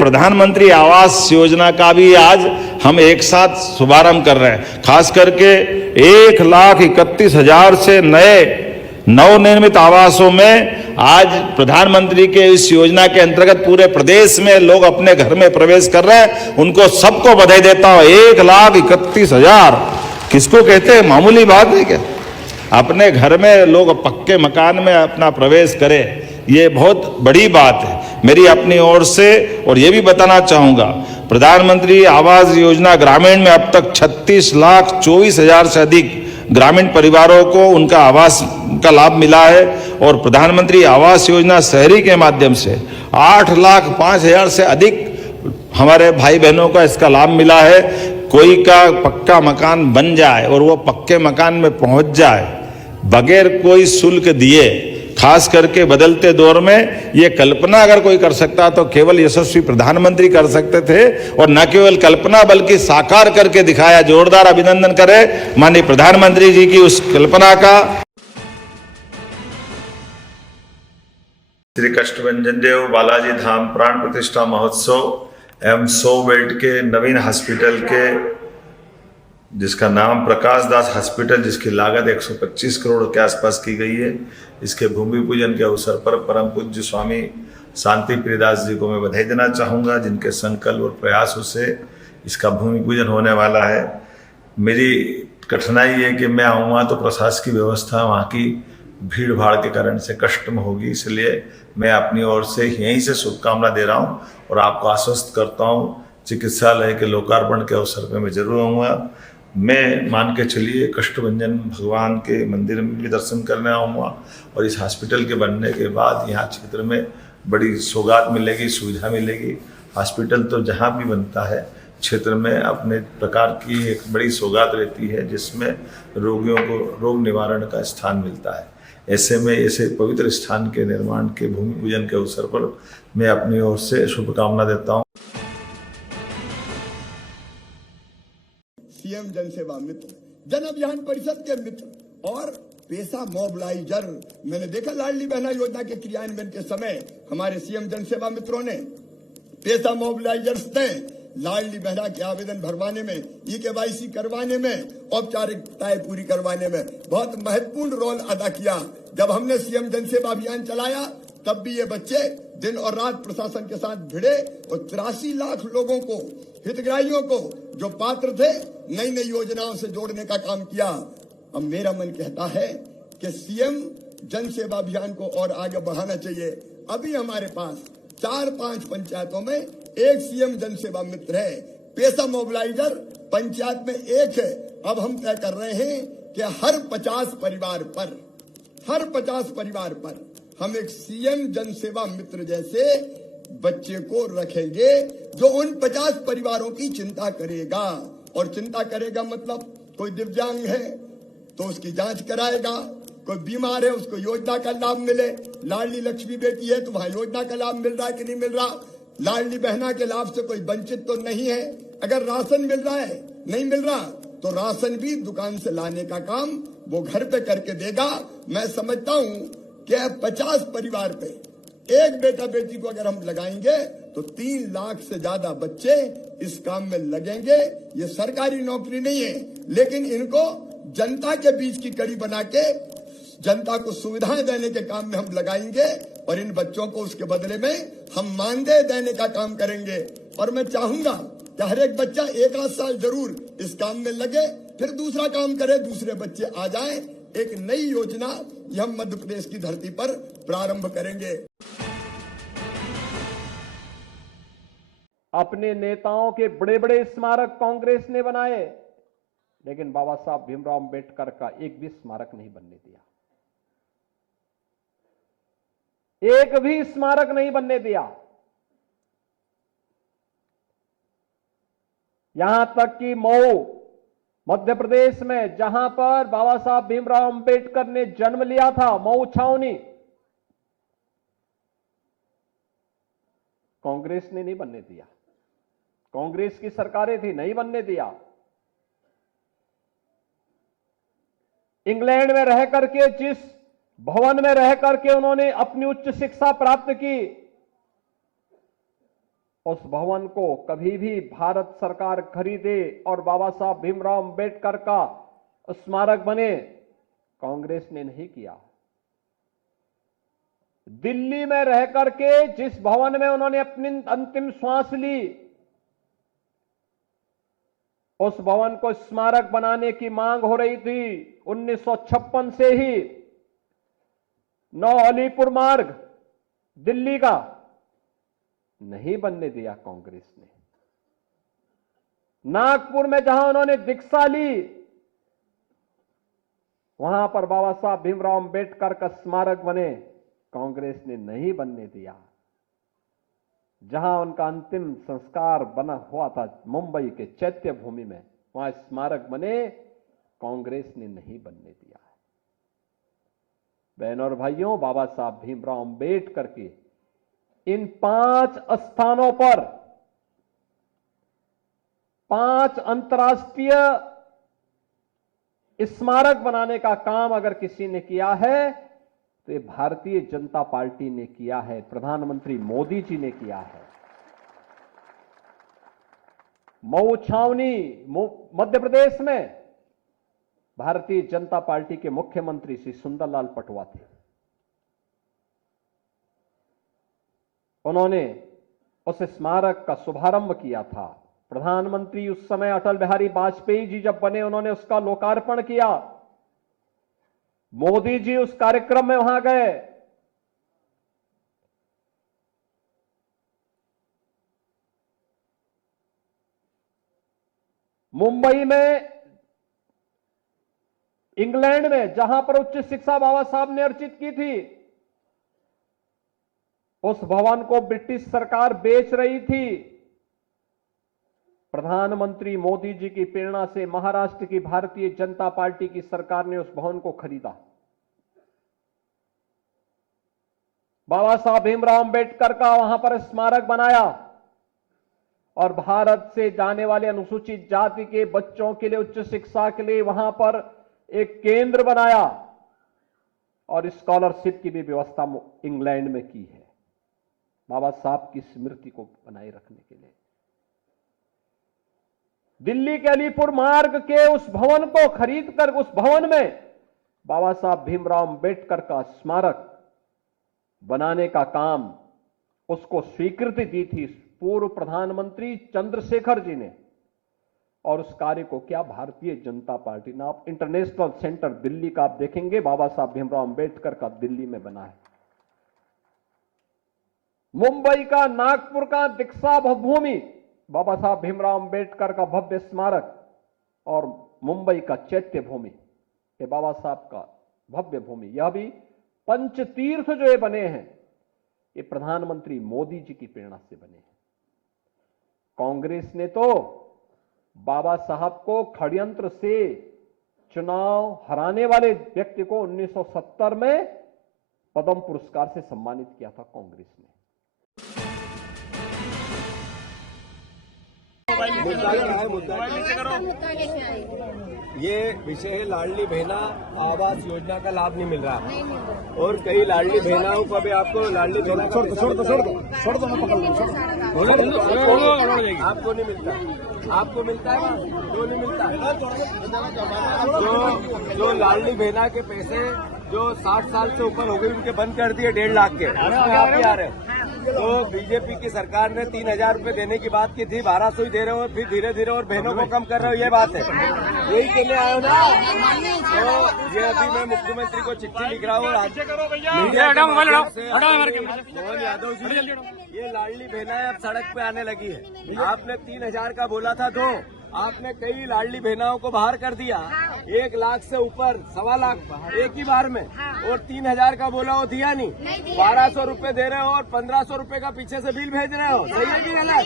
प्रधानमंत्री आवास योजना का भी आज हम एक साथ शुभारंभ कर रहे हैं। खास करके 1,31,000 से नए नवनिर्मित आवासों में आज प्रधानमंत्री के इस योजना के अंतर्गत पूरे प्रदेश में लोग अपने घर में प्रवेश कर रहे हैं। उनको सबको बधाई देता हूं। 1,31,000 किसको कहते हैं? मामूली बात है क्या? अपने घर में लोग पक्के मकान में अपना प्रवेश करें, ये बहुत बड़ी बात है। मेरी अपनी ओर से और ये भी बताना चाहूँगा, प्रधानमंत्री आवास योजना ग्रामीण में अब तक 36,24,000 से अधिक ग्रामीण परिवारों को उनका आवास का लाभ मिला है और प्रधानमंत्री आवास योजना शहरी के माध्यम से 8,05,000 से अधिक हमारे भाई बहनों का इसका लाभ मिला है। कोई का पक्का मकान बन जाए और वो पक्के मकान में पहुंच जाए बगैर कोई शुल्क दिए, खास करके बदलते दौर में ये कल्पना अगर कोई कर सकता तो केवल यशस्वी प्रधानमंत्री कर सकते थे, और न केवल कल्पना बल्कि साकार करके दिखाया। जोरदार अभिनंदन करें माननीय प्रधानमंत्री जी की उस कल्पना का। श्री कष्टभंजन देव बालाजी धाम प्राण प्रतिष्ठा महोत्सव एवं 100 बेड के नवीन हॉस्पिटल के, जिसका नाम प्रकाश दास हॉस्पिटल, जिसकी लागत 125 करोड़ के आसपास की गई है, इसके भूमि पूजन के अवसर पर परम पूज्य स्वामी शांति प्रियदास जी को मैं बधाई देना चाहूँगा, जिनके संकल्प और प्रयासों से इसका भूमि पूजन होने वाला है। मेरी कठिनाई है कि मैं आऊँगा तो प्रशासकीय व्यवस्था वहाँ की भीड़ भाड़ के कारण से कष्ट में होगी, इसलिए मैं अपनी ओर से यहीं से शुभकामना दे रहा हूँ और आपको आश्वस्त करता हूँ चिकित्सालय के लोकार्पण के अवसर पर मैं जरूर आऊँगा। मैं मान के चलिए कष्टभंजन भगवान के मंदिर में भी दर्शन करने आऊँगा और इस हॉस्पिटल के बनने के बाद यहाँ क्षेत्र में बड़ी सौगात मिलेगी, सुविधा मिलेगी। हॉस्पिटल तो जहाँ भी बनता है क्षेत्र में अपने प्रकार की एक बड़ी सौगात रहती है, जिसमें रोगियों को रोग निवारण का स्थान मिलता है। ऐसे में ऐसे पवित्र स्थान के निर्माण के भूमि पूजन के अवसर पर मैं अपनी ओर से शुभकामना देता हूँ। सीएम जनसेवा मित्र, जन अभियान परिषद के मित्र और पैसा मोबिलाइजर, मैंने देखा लाडली बहना योजना के क्रियान्वयन के समय हमारे सीएम जनसेवा मित्रों ने पैसा मोबिलाइजर्स ने लाडली बहना के आवेदन भरवाने में, ई-केवाईसी करवाने में, औपचारिकताएं पूरी करवाने में बहुत महत्वपूर्ण रोल अदा किया। जब हमने सीएम जनसेवा अभियान चलाया तब भी ये बच्चे दिन और रात प्रशासन के साथ भिड़े और 83 लाख लोगों को, हितग्राहियों को जो पात्र थे, नई नई योजनाओं से जोड़ने का काम किया। अब मेरा मन कहता है कि सीएम जनसेवा अभियान को और आगे बढ़ाना चाहिए। अभी हमारे पास 4-5 पंचायतों में एक सीएम जनसेवा मित्र है, पैसा मोबिलाइजर पंचायत में एक है। अब हम तय कर रहे हैं कि हर 50 परिवार पर हम एक सीएम जनसेवा मित्र जैसे बच्चे को रखेंगे, जो उन 50 परिवारों की चिंता करेगा। और चिंता करेगा मतलब कोई दिव्यांग है तो उसकी जांच कराएगा, कोई बीमार है उसको योजना का लाभ मिले, लाडली लक्ष्मी बेटी है तो वहां योजना का लाभ मिल रहा है कि नहीं मिल रहा, लाडली बहना के लाभ से कोई वंचित तो नहीं है, अगर राशन मिल रहा है नहीं मिल रहा तो राशन भी दुकान से लाने का काम वो घर पे करके देगा। मैं समझता हूं कि 50 परिवार पे एक बेटा बेटी को अगर हम लगाएंगे तो 3 लाख से ज्यादा बच्चे इस काम में लगेंगे। ये सरकारी नौकरी नहीं है, लेकिन इनको जनता के बीच की कड़ी बना के जनता को सुविधाएं देने के काम में हम लगाएंगे और इन बच्चों को उसके बदले में हम मानदेय देने का काम करेंगे। और मैं चाहूंगा कि हर एक बच्चा 1 आध साल जरूर इस काम में लगे, फिर दूसरा काम करे, दूसरे बच्चे आ जाएं। एक नई योजना ये हम मध्य प्रदेश की धरती पर प्रारंभ करेंगे। अपने नेताओं के बड़े बड़े स्मारक कांग्रेस ने बनाए, लेकिन बाबा साहब भीमराव अंबेडकर का एक भी स्मारक नहीं बनने दिया, एक भी स्मारक नहीं बनने दिया। यहां तक कि मऊ मध्य प्रदेश में, जहां पर बाबा साहब भीमराव अंबेडकर ने जन्म लिया था, मऊ छावनी, कांग्रेस ने नहीं बनने दिया। कांग्रेस की सरकारें थी, नहीं बनने दिया। इंग्लैंड में रह करके, जिस भवन में रह करके उन्होंने अपनी उच्च शिक्षा प्राप्त की, उस भवन को कभी भी भारत सरकार खरीदे और बाबा साहब भीमराव अंबेडकर का स्मारक बने, कांग्रेस ने नहीं किया। दिल्ली में रह करके जिस भवन में उन्होंने अपनी अंतिम श्वास ली, उस भवन को स्मारक बनाने की मांग हो रही थी 1956 से ही। 9 अलीपुर मार्ग दिल्ली का नहीं बनने दिया कांग्रेस ने। नागपुर में जहां उन्होंने दीक्षा ली, वहां पर बाबा साहब भीमराव अंबेडकर का स्मारक बने, कांग्रेस ने नहीं बनने दिया। जहां उनका अंतिम संस्कार बना हुआ था मुंबई के चैत्य भूमि में, वहां स्मारक बने, कांग्रेस ने नहीं बनने दिया। बहनों और भाइयों, बाबा साहब भीमराव अंबेडकर के इन 5 स्थानों पर 5 अंतर्राष्ट्रीय स्मारक बनाने का काम अगर किसी ने किया है तो ये भारतीय जनता पार्टी ने किया है, प्रधानमंत्री मोदी जी ने किया है। मऊ छावनी मध्य प्रदेश में भारतीय जनता पार्टी के मुख्यमंत्री श्री सुंदरलाल पटवा थे। उन्होंने उस स्मारक का शुभारंभ किया था। प्रधानमंत्री उस समय अटल बिहारी वाजपेयी जी जब बने, उन्होंने उसका लोकार्पण किया। मोदी जी उस कार्यक्रम में वहां गए। मुंबई में, इंग्लैंड में, जहां पर उच्च शिक्षा बाबा साहब ने अर्जित की थी, उस भवन को ब्रिटिश सरकार बेच रही थी। प्रधानमंत्री मोदी जी की प्रेरणा से महाराष्ट्र की भारतीय जनता पार्टी की सरकार ने उस भवन को खरीदा। बाबा साहब भीमराव अंबेडकर का वहां पर स्मारक बनाया और भारत से जाने वाले अनुसूचित जाति के बच्चों के लिए उच्च शिक्षा के लिए वहां पर एक केंद्र बनाया और स्कॉलरशिप की भी व्यवस्था इंग्लैंड में की है, बाबा साहब की स्मृति को बनाए रखने के लिए। दिल्ली के अलीपुर मार्ग के उस भवन को खरीदकर उस भवन में बाबा साहब भीमराव अंबेडकर का स्मारक बनाने का काम, उसको स्वीकृति दी थी पूर्व प्रधानमंत्री चंद्रशेखर जी ने, और उस कार्य को क्या भारतीय जनता पार्टी ने, आप इंटरनेशनल सेंटर दिल्ली का आप देखेंगे, बाबा साहब भीमराव अंबेडकर का दिल्ली में बना है। मुंबई का, नागपुर का दीक्षा भूमि, बाबा साहब भीमराव अंबेडकर का भव्य स्मारक, और मुंबई का चैत्य भूमि, ये बाबा साहब का भव्य भूमि। यह भी पंचतीर्थ जो ये बने हैं, ये प्रधानमंत्री मोदी जी की प्रेरणा से बने हैं। कांग्रेस ने तो बाबा साहब को षड्यंत्र से चुनाव हराने वाले व्यक्ति को 1970 में पद्म पुरस्कार से सम्मानित किया था कांग्रेस ने। ये विषय है, लाडली बहना आवास योजना का लाभ नहीं मिल रहा और कई लाडली बहनाओं को अभी आपको लाडली बहना छोड़ दो आपको नहीं मिलता, आपको मिलता है तो नहीं मिलता। जो लाडली बहना के पैसे जो 60 साल से ऊपर हो गए उनके बंद कर दिए 1.5 लाख के, आप ही आ रहे हैं। तो बीजेपी की सरकार ने 3,000 रुपए देने की बात की थी, 1200 ही दे रहे हो, फिर धीरे धीरे और बहनों को कम कर रहे हो, ये बात है। यही कहने आए हो ना। तो ये अभी मैं मुख्यमंत्री को चिट्ठी लिख रहा हूँ मीडिया के माध्यम से। मोहन यादव जी, ये लाडली बहनाएं अब सड़क पे आने लगी है। आपने 3,000 का बोला था, दो आपने कई लाडली बहनाओं को बाहर कर दिया, 1 लाख से ऊपर 1.25 लाख एक ही बार में, और 3,000 का बोला वो दिया नहीं, 1200 रुपए दे रहे हो और 1500 रुपए का पीछे से बिल भेज रहे हो, सही है कि गलत?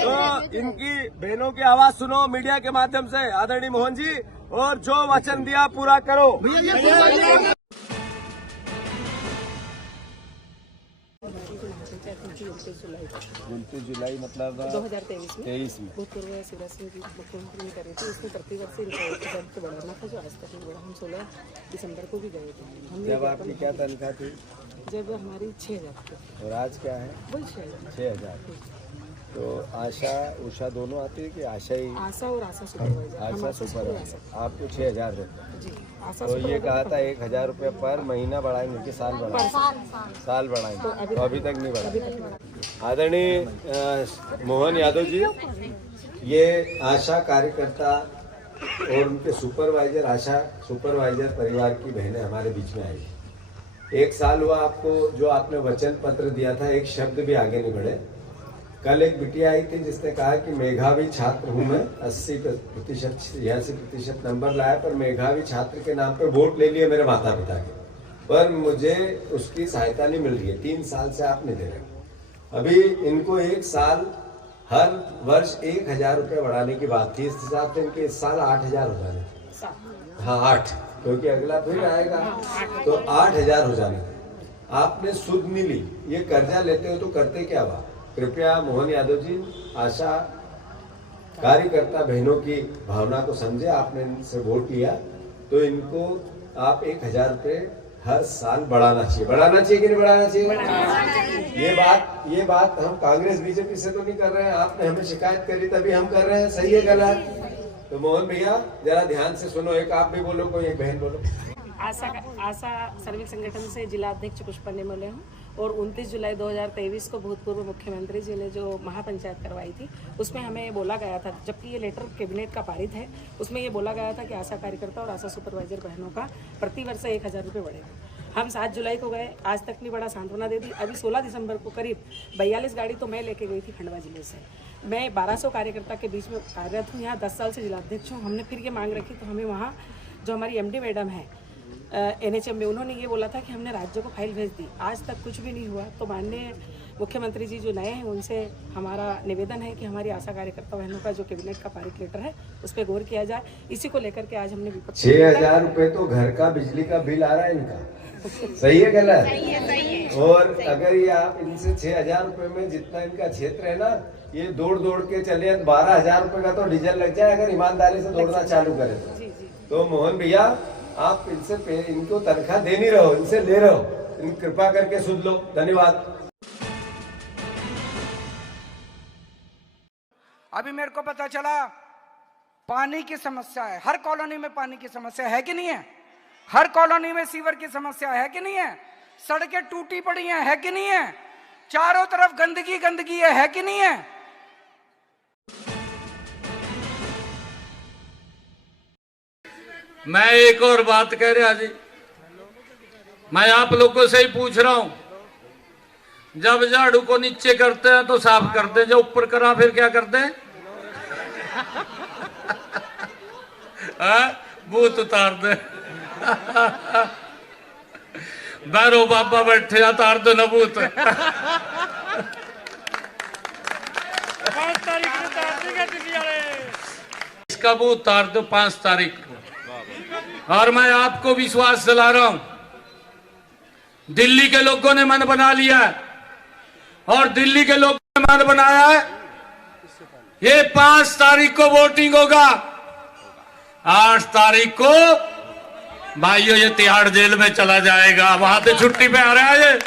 तो इनकी बहनों की आवाज सुनो मीडिया के माध्यम से, आदरणीय मोहन जी, और जो वचन दिया पूरा करो। 29 जुलाई मतलब 2023 में भूतपूर्व शिवराज सिंह जी मुख्यमंत्री ने करे थे। उसमें प्रतिवर्ष इनका दर बढ़ाना था जो आज तक नहीं बढ़ा। हम 16 दिसंबर को भी गए थे। जब आपकी क्या तनख्वाह थी? जब हमारी 6,000 थी और आज क्या है? वही 6,000। 6,000। तो आशा उषा दोनों आती है कि आशा ही? आशा और आशा सुपरवाइजर। आशा सुपरवाइजर आपको 6,000 रुपये। जी, आशा तो ये कहा था 1,000 रुपये पर महीना बढ़ाएंगे कि साल बढ़ाएंगे? साल बढ़ाएंगे। तो अभी तक नहीं बढ़ा। आदरणीय मोहन यादव जी, ये आशा कार्यकर्ता और उनके सुपरवाइजर, आशा सुपरवाइजर परिवार की बहनें हमारे बीच में आई। 1 साल हुआ आपको, जो आपने वचन पत्र दिया था, एक शब्द भी आगे नहीं बढ़े। कल एक बिटिया आई थी जिसने कहा कि मेधावी छात्र हूँ मैं, 80% 86% नंबर लाया, पर मेधावी छात्र के नाम पे वोट ले लिए मेरे माता पिता के, पर मुझे उसकी सहायता नहीं मिल रही है। 3 साल से आप नहीं दे रहे। अभी इनको 1 साल हर वर्ष 1,000 रुपये बढ़ाने की बात थी। इस हिसाब से इनके इस साल 8,000 हो जाने थे। हाँ 8, क्योंकि अगला फिर आएगा तो 8,000 हो जाने थे। आपने सुध नहीं ली। ये कर्जा लेते हो तो करते क्या हुआ? कृपया मोहन यादव जी, आशा कार्यकर्ता बहनों की भावना को समझे। आपने इनसे वोट लिया तो इनको आप 1,000 रुपये हर साल बढ़ाना चाहिए। बढ़ाना चाहिए कि नहीं बढ़ाना चाहिए? ये बात हम कांग्रेस बीजेपी से तो नहीं कर रहे हैं। आपने हमें शिकायत करी तभी हम कर रहे हैं। सही है गलत? तो मोहन भैया जरा ध्यान से सुनो, एक आप भी बोलो, कोई एक बहन बोलो। आशा श्रमिक संगठन से जिला अध्यक्ष पुष्पा नेमोले हूँ और 29 जुलाई 2023 को भूतपूर्व मुख्यमंत्री जी ने जो महापंचायत करवाई थी उसमें हमें बोला गया था, जबकि ये लेटर कैबिनेट का पारित है, उसमें ये बोला गया था कि आशा कार्यकर्ता और आशा सुपरवाइजर बहनों का प्रति वर्ष 1,000 रुपये बढ़ेगा। हम 7 जुलाई को गए, आज तक नहीं बढ़ा, सांत्वना दे दी। अभी 16 दिसंबर को करीब 42 गाड़ी तो मैं लेके गई थी खंडवा जिले से। मैं 1200 कार्यकर्ता के बीच में कार्यरत हूँ, यहाँ 10 साल से जिलाध्यक्ष हूँ। हमने फिर ये मांग रखी तो हमें वहाँ जो हमारी MD मैडम है NHM में, उन्होंने ये बोला था कि हमने राज्य को फाइल भेज दी। आज तक कुछ भी नहीं हुआ। तो माननीय मुख्यमंत्री जी जो नए हैं उनसे हमारा निवेदन है कि हमारी आशा कार्यकर्ता बहनों का जो कैबिनेट का पारित लेटर है उस पर गौर किया जाए। इसी को लेकर के आज हमने 6,000 रुपये तो घर का बिजली का बिल आ रहा है इनका। सही है गलत? सही है। और अगर ये आप इनसे 6,000 रुपये में जितना इनका क्षेत्र है ना, ये दौड़ के चले 12,000 रुपये का तो डीजल लग जाए अगर ईमानदारी से दौड़ना चालू करें तो मोहन भैया आप इनसे इनको तनख्वाह दे नहीं रहो, इनसे ले रहे हो। कृपा करके सुन लो। धन्यवाद। अभी मेरे को पता चला पानी की समस्या है, हर कॉलोनी में पानी की समस्या है कि नहीं है? हर कॉलोनी में सीवर की समस्या है कि नहीं है? सड़कें टूटी पड़ी हैं, है कि नहीं है? चारों तरफ गंदगी है कि नहीं है? मैं एक और बात कह रहा जी, मैं आप लोगों से ही पूछ रहा हूं, जब झाड़ू को नीचे करते हैं तो साफ करते हैं, जब ऊपर करा फिर क्या करते हैं? भूत उतार दे। बैरो बाबा बैठे उतार दो न भूत। 5 तारीख को इसका भूत उतार दो 5 तारीख को। और मैं आपको विश्वास दिला रहा हूं, दिल्ली के लोगों ने मन बना लिया है और दिल्ली के लोगों ने मन बनाया है, ये 5 तारीख को वोटिंग होगा। 8 तारीख को भाइयों ये तिहाड़ जेल में चला जाएगा, वहां से छुट्टी पे आ रहा है ये।